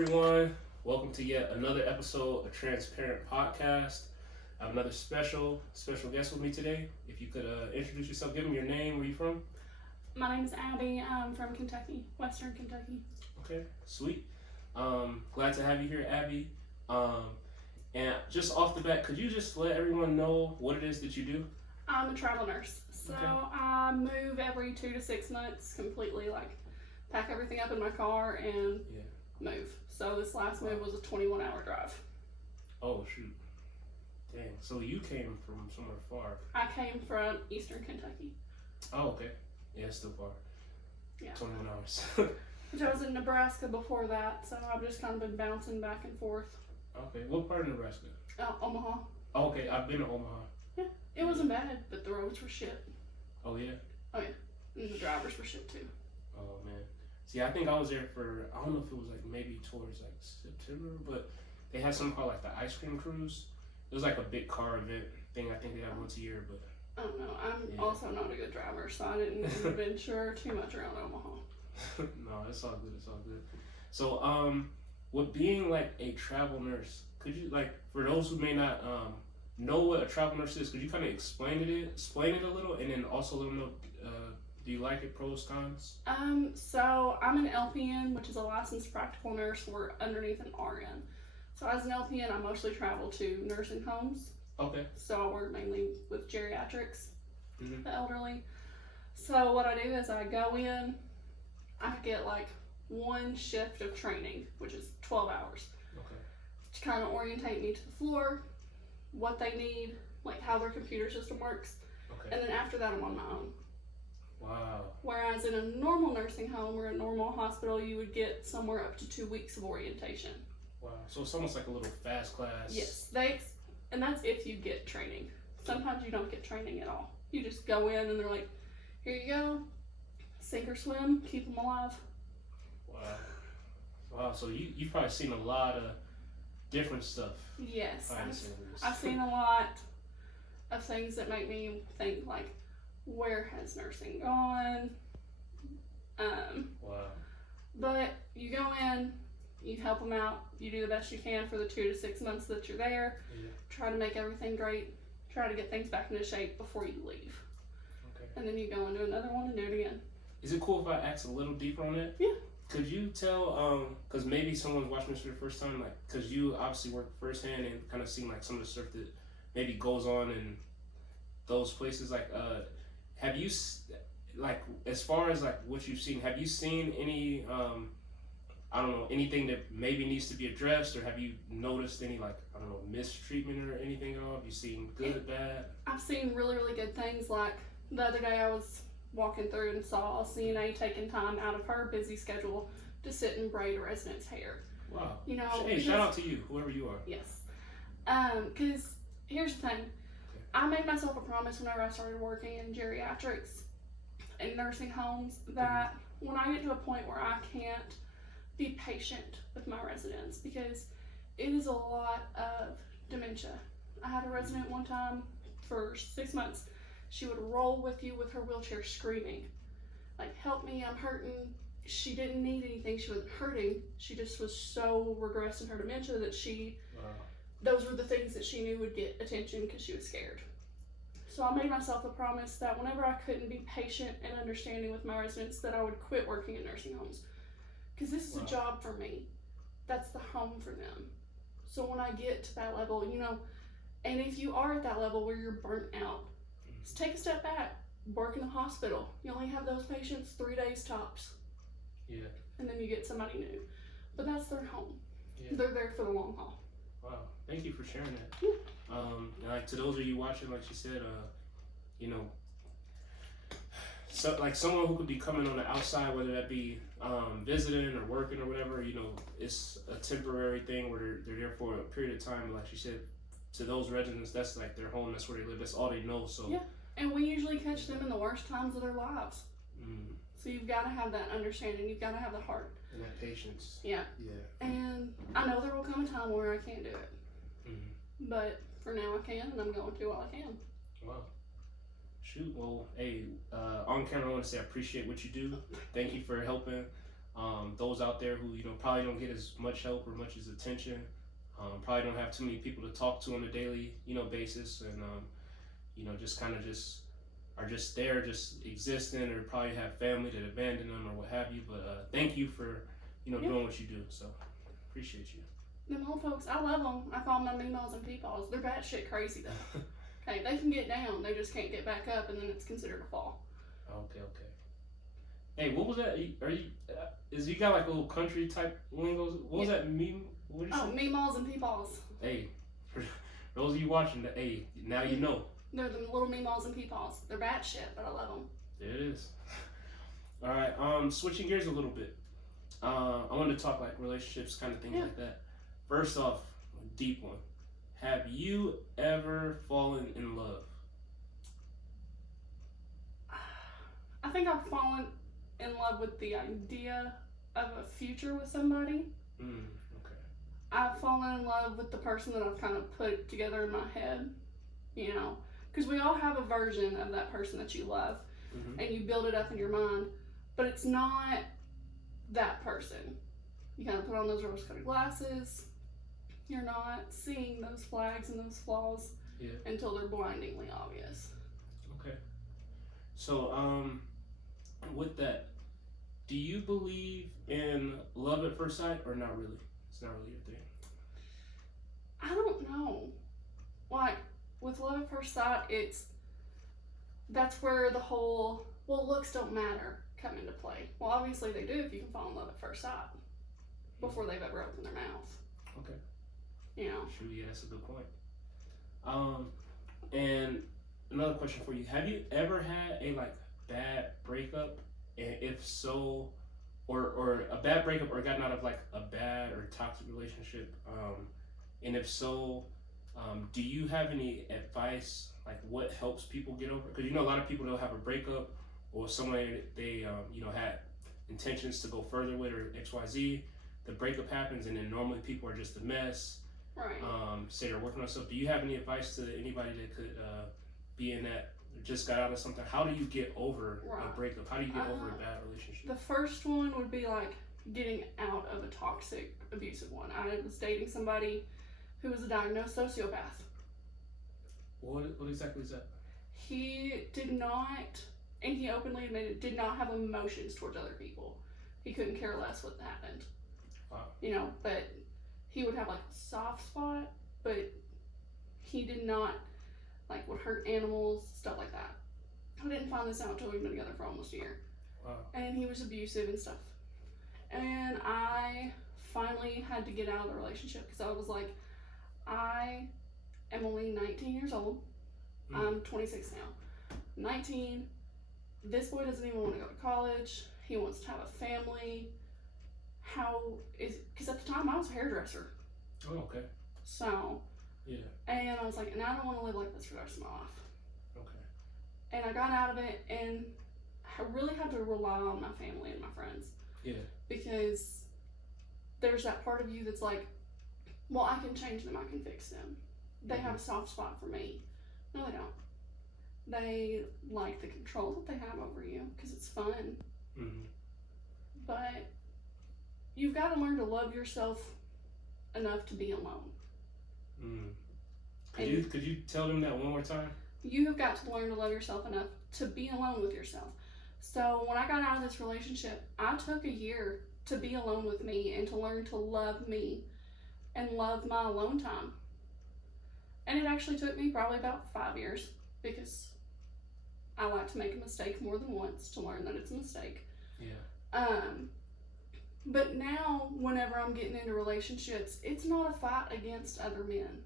everyone. Welcome to yet another episode of Transparent Podcast. I have another special guest with me today. If you could introduce yourself, give them your name, where you from? My name is Abby. I'm from Kentucky, Western Kentucky. Okay, sweet. Glad to have you here, Abby. And just off the bat, could you just let everyone know what it is that you do? I'm a travel nurse, so Okay. I move every 2 to 6 months, completely pack everything up in my car and move. So this last move was a 21-hour drive. Oh shoot. Dang. So you came from somewhere far. I came from Eastern Kentucky. Oh, okay. Yeah, it's still far. Yeah. 21 hours. Which I was in Nebraska before that, so I've just kind of been bouncing back and forth. Okay. What part of Nebraska? Omaha. Oh, okay. I've been to Omaha. Yeah, it wasn't bad, but the roads were shit. Oh yeah. And the drivers were shit too. Oh man. See, I think I was there for, I don't know if it was like maybe towards like September, but they had something called like the ice cream cruise. It was like a big car event thing. I think they have once a year, but I don't know. I'm also not a good driver, so I didn't venture too much around Omaha. no, it's all good. It's all good. So, with being like a travel nurse, could you like for those who may not know what a travel nurse is, could you kind of explain it a little, and then also let them know. Do you like it? Pros, cons? So I'm an LPN, which is a licensed practical nurse. We're underneath an RN. So as an LPN, I mostly travel to nursing homes. Okay. So I work mainly with geriatrics, Mm-hmm. the elderly. So what I do is I go in, I get like one shift of training, which is 12 hours. Okay. To kind of orientate me to the floor, what they need, like how their computer system works. Okay. And then after that, I'm on my own. Wow. Whereas in a normal nursing home or a normal hospital, you would get somewhere up to 2 weeks of orientation. Wow. So it's almost like a little fast class. Yes, and that's if you get training. Sometimes you don't get training at all. You just go in and they're like, here you go, sink or swim, keep them alive. Wow. Wow. So you've probably seen a lot of different stuff. Yes, I've seen a lot of things that make me think like, where has nursing gone? Wow. But you go in, you help them out, you do the best you can for the 2 to 6 months that you're there. Yeah. Try to make everything great. Try to get things back into shape before you leave. Okay. And then you go and do another one and do it again. Is it cool if I ask a little deeper on it? Yeah. Could you tell, because maybe someone's watching this for the first time, like, because you obviously work firsthand and kind of seen like some of the stuff that maybe goes on in those places, like, have you, like, as far as like what you've seen, have you seen any, I don't know, anything that maybe needs to be addressed, or have you noticed any, like, I don't know, mistreatment or anything at all? Have you seen good, bad? I've seen really, really good things. Like the other day I was walking through and saw a CNA taking time out of her busy schedule to sit and braid a resident's hair. Wow. You know, hey, shout out to you, whoever you are. Yes. Because here's the thing. I made myself a promise whenever I started working in geriatrics and nursing homes that when I get to a point where I can't be patient with my residents, because it is a lot of dementia. I had a resident one time for 6 months. She would roll with you with her wheelchair screaming, like, help me, I'm hurting. She didn't need anything, she wasn't hurting. She just was so regressed in her dementia that those were the things that she knew would get attention because she was scared. So I made myself a promise that whenever I couldn't be patient and understanding with my residents, that I would quit working in nursing homes. Because this is a job for me. That's the home for them. So when I get to that level, you know, and if you are at that level where you're burnt out, just take a step back, work in a hospital. You only have those patients 3 days tops. Yeah. And then you get somebody new. But that's their home. Yeah. They're there for the long haul. Wow, thank you for sharing that. Yeah. And like to those of you watching, like she said, you know, so like someone who could be coming on the outside, whether that be visiting or working or whatever, you know, it's a temporary thing where they're there for a period of time. Like she said, to those residents, that's like their home. That's where they live. That's all they know. So yeah, and we usually catch them in the worst times of their lives. So you've got to have that understanding. You've got to have the heart and that patience. Yeah. Yeah. And I know there will come a time where I can't do it, but for now I can, and I'm going to while I can. Wow. Shoot. Well, hey, on camera, I want to say I appreciate what you do. Thank you for helping those out there who probably don't get as much help or much as attention, probably don't have too many people to talk to on a daily basis, and just kind of just are just there, just existing, or probably have family that abandoned them or what have you. But thank you for doing what you do. So appreciate you. Them old folks, I love them. I call them my meemaws and peepaws. They're batshit crazy though. Okay, they can get down, they just can't get back up, and then it's considered a fall. Okay. Hey, what was that? Are you? Is you got like a little country type lingo? What was that meme? What did you say? Meemaws and peepaws. Hey, for those of you watching, hey, now you know. They're the little meemaws and peepaws. They're batshit, but I love them. There it is. All right. Switching gears a little bit. I wanted to talk like relationships, kind of things like that. First off, a deep one. Have you ever fallen in love? I think I've fallen in love with the idea of a future with somebody. Okay. I've fallen in love with the person that I've kind of put together in my head, because we all have a version of that person that you love, and you build it up in your mind, but it's not that person. You kind of put on those rose-colored glasses. You're not seeing those flags and those flaws until they're blindingly obvious. Okay. So, with that, do you believe in love at first sight or not really? It's not really your thing. I don't know. Like, with love at first sight, that's where the whole, looks don't matter come into play. Well, obviously they do if you can fall in love at first sight before they've ever opened their mouth. Okay. True, yeah, that's a good point. And another question for you: have you ever had a bad breakup, and if so, or a bad breakup, or gotten out of a bad or toxic relationship? And if so, do you have any advice, what helps people get over? Because a lot of people don't have a breakup, or someone they had intentions to go further with, or XYZ. The breakup happens, and then normally people are just a mess. Right. Say they're working on stuff. Do you have any advice to anybody that could be in that, just got out of something? How do you get over a breakup? How do you get over a bad relationship? The first one would be getting out of a toxic, abusive one. I was dating somebody who was a diagnosed sociopath. What exactly is that? He did not, and he openly admitted, did not have emotions towards other people. He couldn't care less what happened. Wow. But he would have a soft spot, but he did not would hurt animals, stuff like that. I didn't find this out until we've been together for almost a year. Wow. And he was abusive and stuff. And I finally had to get out of the relationship because I was like, I am only 19 years old. I'm 26 now. 19. This boy doesn't even want to go to college. He wants to have a family. Because at the time I was a hairdresser. Oh, okay. So. Yeah. And I was like, and I don't want to live like this for the rest of my life. Okay. And I got out of it, and I really had to rely on my family and my friends. Yeah. Because there's that part of you that's like, well, I can change them, I can fix them. They have a soft spot for me. No, they don't. They like the control that they have over you because it's fun. But you've got to learn to love yourself enough to be alone. Could you tell them that one more time? You have got to learn to love yourself enough to be alone with yourself. So when I got out of this relationship, I took a year to be alone with me and to learn to love me and love my alone time. And it actually took me probably about 5 years because I like to make a mistake more than once to learn that it's a mistake. Yeah. But now, whenever I'm getting into relationships, it's not a fight against other men.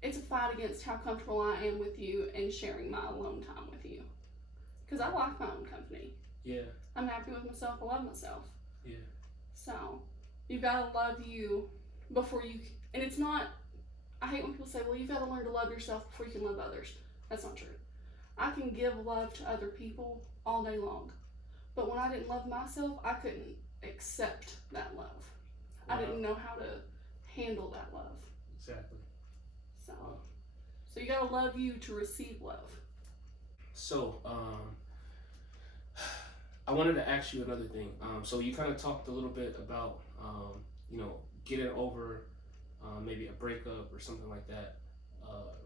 It's a fight against how comfortable I am with you and sharing my alone time with you. Because I like my own company. Yeah. I'm happy with myself. I love myself. Yeah. So, you've got to love you before you... And it's not... I hate when people say, well, you've got to learn to love yourself before you can love others. That's not true. I can give love to other people all day long. But when I didn't love myself, I couldn't accept that love. Wow. I didn't know how to handle that love. Exactly. So, so you gotta love you to receive love. So, I wanted to ask you another thing. So you kind of talked a little bit about, you know, getting over maybe a breakup or something like that,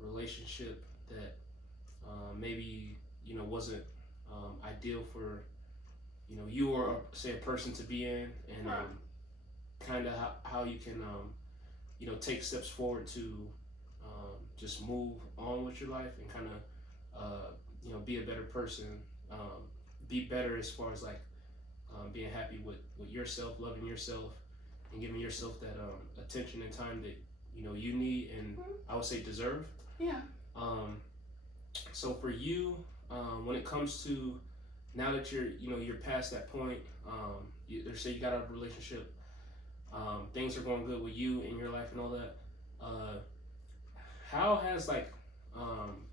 relationship that maybe you know wasn't ideal for you know you or say a person to be in, and Right. kind of how you can you know take steps forward to just move on with your life and kind of you know be a better person, be better as far as like being happy with yourself, loving yourself, and giving yourself that attention and time that you know you need and I would say deserve. Yeah. Um, so for you, when it comes to now that you're you know you're past that point, let's say you got out of a relationship, things are going good with you in your life and all that. Uh, how has like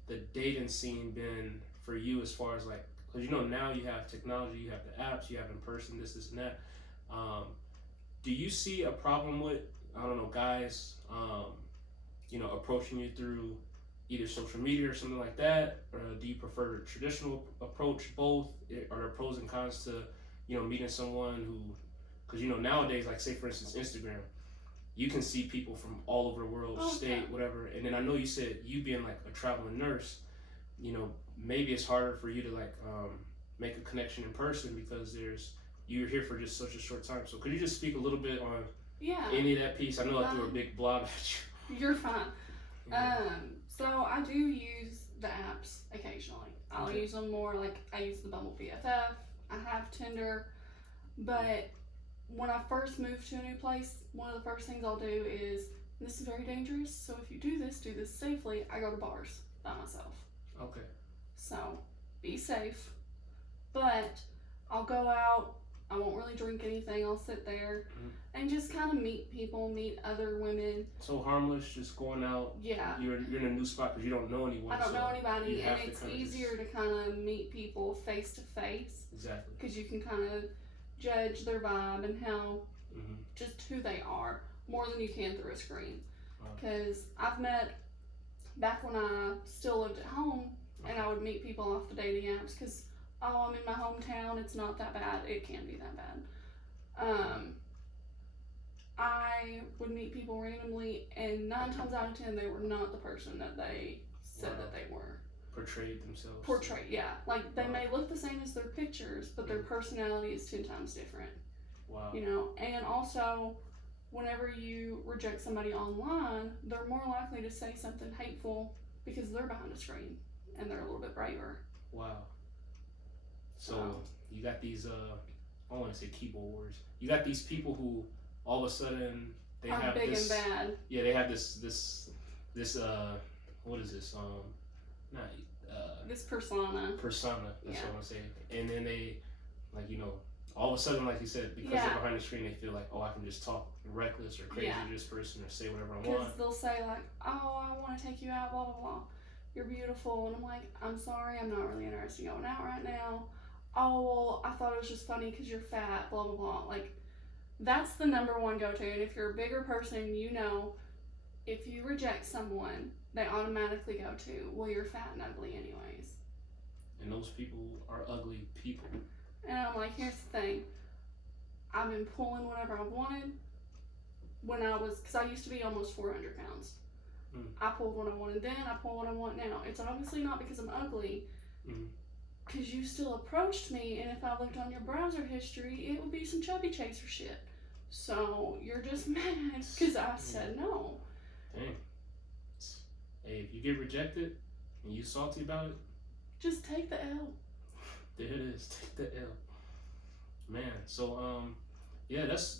the dating scene been for you as far as like because you know now you have technology, you have the apps, you have in person this and that. Um, do you see a problem with I don't know guys you know approaching you through either social media or something like that, or do you prefer a traditional approach? Both are there pros and cons to you know meeting someone who because you know nowadays like say for instance Instagram you can see people from all over the world, Oh, yeah. state, whatever. And then I know you said you being like a traveling nurse, you know, maybe it's harder for you to like make a connection in person because you're here for just such a short time. So could you just speak a little bit on Yeah. any of that piece? I know I threw a big blob at you. You're fine. Yeah. So I do use the apps occasionally. I'll Okay. use them more like I use the Bumble BFF. I have Tinder, but when I first move to a new place, one of the first things I'll do is this is very dangerous. So if you do this safely. I go to bars by myself. Okay. So be safe. But I'll go out. I won't really drink anything. I'll sit there and just kind of meet people, meet other women. So harmless, just going out. Yeah. You're in a new spot because you don't know anyone. I don't know anybody, you and have to it's kinda easier to kind of meet people face to face Exactly. because you can kind of judge their vibe and how just who they are more than you can through a screen. Wow. Because I've met back when I still lived at home, and I would meet people off the dating apps because oh, I'm in my hometown. It's not that bad. It can be that bad. I would meet people randomly, and 9 times out of 10, they were not the person that they said Wow. that they were. Portrayed themselves. Portrait, yeah. Like they Wow. may look the same as their pictures, but their personality is 10 times different. Wow. You know, and also, whenever you reject somebody online, they're more likely to say something hateful because they're behind a screen and they're a little bit braver. Wow. So you got these I don't want to say keyboard warriors. You got these people who all of a sudden they I'm have big this and bad. yeah, they have this what is this? Not This persona. persona, that's Yeah. what I want to say. And then they like, you know, all of a sudden like you said, because Yeah. they're behind the screen they feel like, oh I can just talk reckless or crazy Yeah. to this person or say whatever I Because want. they'll say like, oh, I want to take you out, blah, blah, blah. You're beautiful. And I'm like, I'm sorry, I'm not really interested in going out right now. Oh, well, I thought it was just funny because you're fat, blah, blah, blah. Like, that's the number one go-to. And if you're a bigger person, you know, if you reject someone, they automatically go to, well, you're fat and ugly anyways. And those people are ugly people. And I'm like, here's the thing. I've been pulling whatever I wanted when I was, because I used to be almost 400 pounds. I pulled what I wanted then, I pull what I want now. It's obviously not because I'm ugly, because you still approached me, and if I looked on your browser history, it would be some chubby chaser shit. So you're just mad because I said no. Dang. Hey, if you get rejected and you salty about it, just take the L. There it is. Take the L. Man, so yeah, that's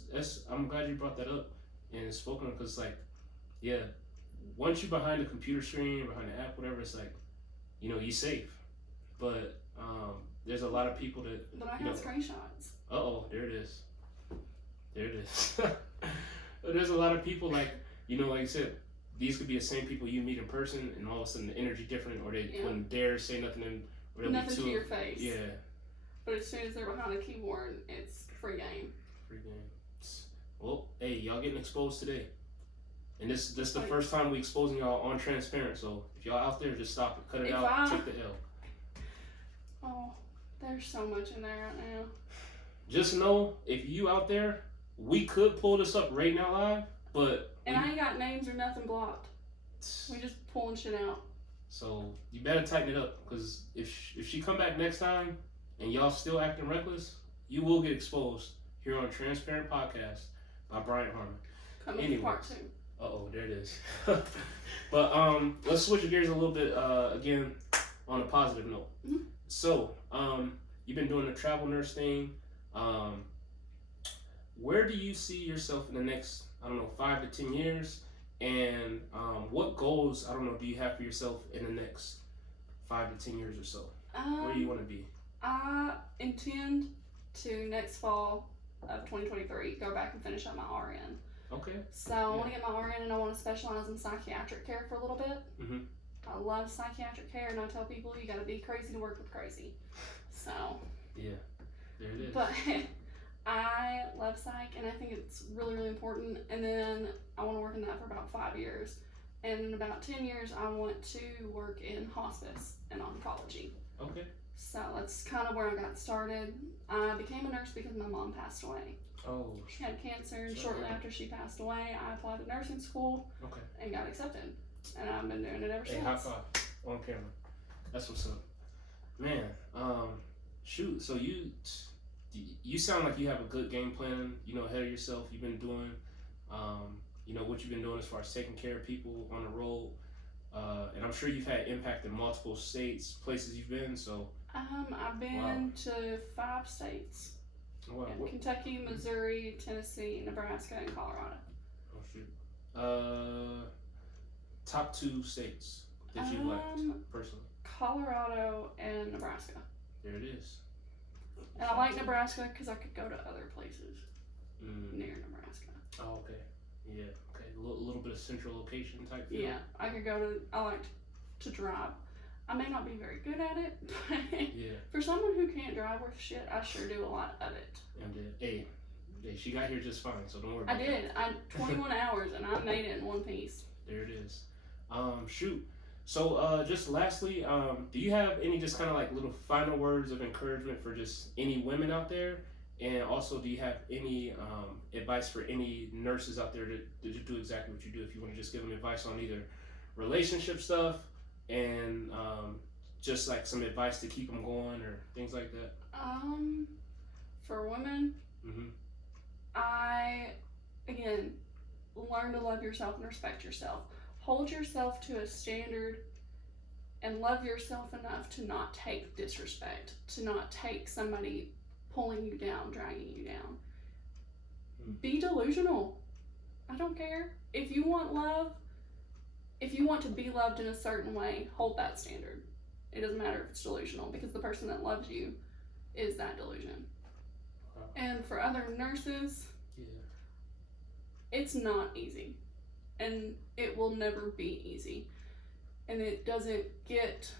I'm glad you brought that up and spoken because like, yeah, once you're behind the computer screen, behind the app, whatever, it's like, you know, you safe. But there's a lot of people that But I got screenshots. there it is. There it is. But there's a lot of people like, you know, like you said, these could be the same people you meet in person and all of a sudden the energy different or they wouldn't dare say nothing and or nothing to your face. Yeah. But as soon as they're behind a keyboard, it's free game. Free game. Well, hey, y'all getting exposed today. And this the first time we exposing y'all on transparent. So if y'all out there, just stop it, cut it out, take the L. Oh, There's so much in there right now. Just know, if you out there, we could pull this up right now live, but and I ain't got names or nothing blocked. We just pulling shit out. So you better tighten it up, because if she come back next time and y'all still acting reckless, you will get exposed here on Transparent Podcast by Bryant Harmon. Coming for part 2. There it is. But let's switch gears a little bit again on a positive note. Mm-hmm. So you've been doing the travel nurse thing. Where do you see yourself in the next, 5 to 10 years? And what goals, do you have for yourself in the next 5 to 10 years or so? Where do you want to be? I intend to, next fall of 2023, go back and finish up my RN. Okay. So I want to get my RN, and I want to specialize in psychiatric care for a little bit. Mm-hmm. I love psychiatric care, and I tell people you got to be crazy to work with crazy. So. Yeah, there it is. But I love psych, and I think it's really, really important. And then I want to work in that for about 5 years. And in about 10 years, I want to work in hospice and oncology. Okay. So that's kind of where I got started. I became a nurse because my mom passed away. Oh. She had cancer, and shortly after she passed away, I applied to nursing school. Okay. And got accepted. And I've been doing it ever since. Hey, high five on camera. That's what's up. Man, shoot, so you sound like you have a good game plan, ahead of yourself. You've been doing, what you've been doing as far as taking care of people on the road. And I'm sure you've had impact in multiple states, places you've been, so. I've been to 5 states. Wow. Kentucky, Missouri, Tennessee, Nebraska, and Colorado. Oh, shoot. Top 2 states that you liked, personally. Colorado and Nebraska. There it is. And I like Nebraska because I could go to other places near Nebraska. Oh, okay. Yeah, okay. A little bit of central location type feel. Yeah, I like to drive. I may not be very good at it, but yeah. For someone who can't drive worth shit, I sure do a lot of it. And hey, she got here just fine, so don't worry about it. I did. 21 hours, and I made it in one piece. There it is. Shoot. So, just lastly, do you have any just kind of like little final words of encouragement for just any women out there? And also, do you have any advice for any nurses out there to do exactly what you do? If you want to just give them advice on either relationship stuff and just like some advice to keep them going or things like that. For women, again, learn to love yourself and respect yourself. Hold yourself to a standard and love yourself enough to not take disrespect, to not take somebody pulling you down, dragging you down. Be delusional. I don't care. If you want love, if you want to be loved in a certain way, hold that standard. It doesn't matter if it's delusional, because the person that loves you is that delusion. Wow. And for other nurses, it's not easy. And it will never be easy. And it doesn't get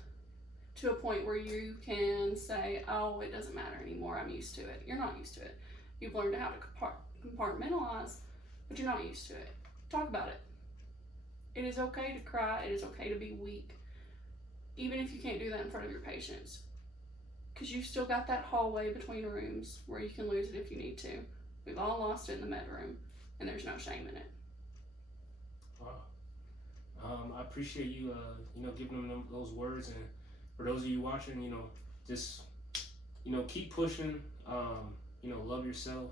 to a point where you can say, oh, it doesn't matter anymore, I'm used to it. You're not used to it. You've learned how to compartmentalize, but you're not used to it. Talk about it. It is okay to cry. It is okay to be weak. Even if you can't do that in front of your patients. Because you've still got that hallway between rooms where you can lose it if you need to. We've all lost it in the med room, and there's no shame in it. Wow. I appreciate you, giving them those words. And for those of you watching, just, keep pushing. Love yourself.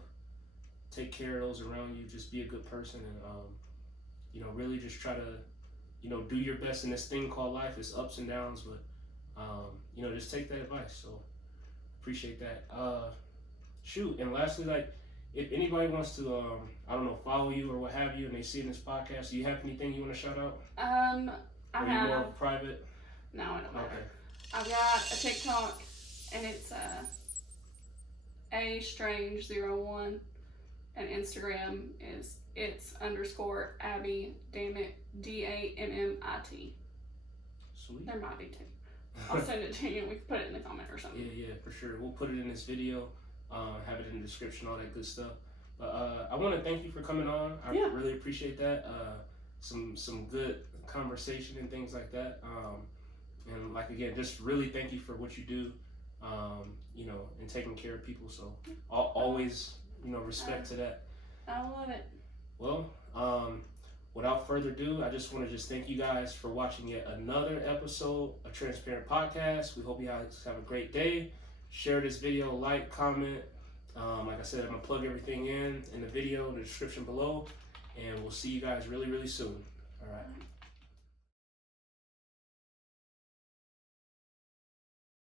Take care of those around you. Just be a good person, and really just try to, do your best in this thing called life. It's ups and downs, but just take that advice. So appreciate that. Shoot, and lastly, like, if anybody wants to, follow you or what have you, and they see in this podcast, do you have anything you want to shout out? I or have. Are you more private? No, I don't matter. Okay. I've got a TikTok, and it's @strange01, and Instagram is _Abby Dammit DAMMIT. Sweet. There might be 2. I'll send it to you, and we can put it in the comment or something. Yeah, for sure. We'll put it in this video. Have it in the description, all that good stuff. But I want to thank you for coming on. I really appreciate that. Some good conversation and things like that. And like, again, just really thank you for what you do. you know, and taking care of people. So always, you know, respect to that. I love it. Well, without further ado, I just want to thank you guys for watching yet another episode of Transparent Podcast. We hope you guys have a great day. Share this video, like, comment. Like I said, I'm going to plug everything in the video, in the description below. And we'll see you guys really, really soon. All right.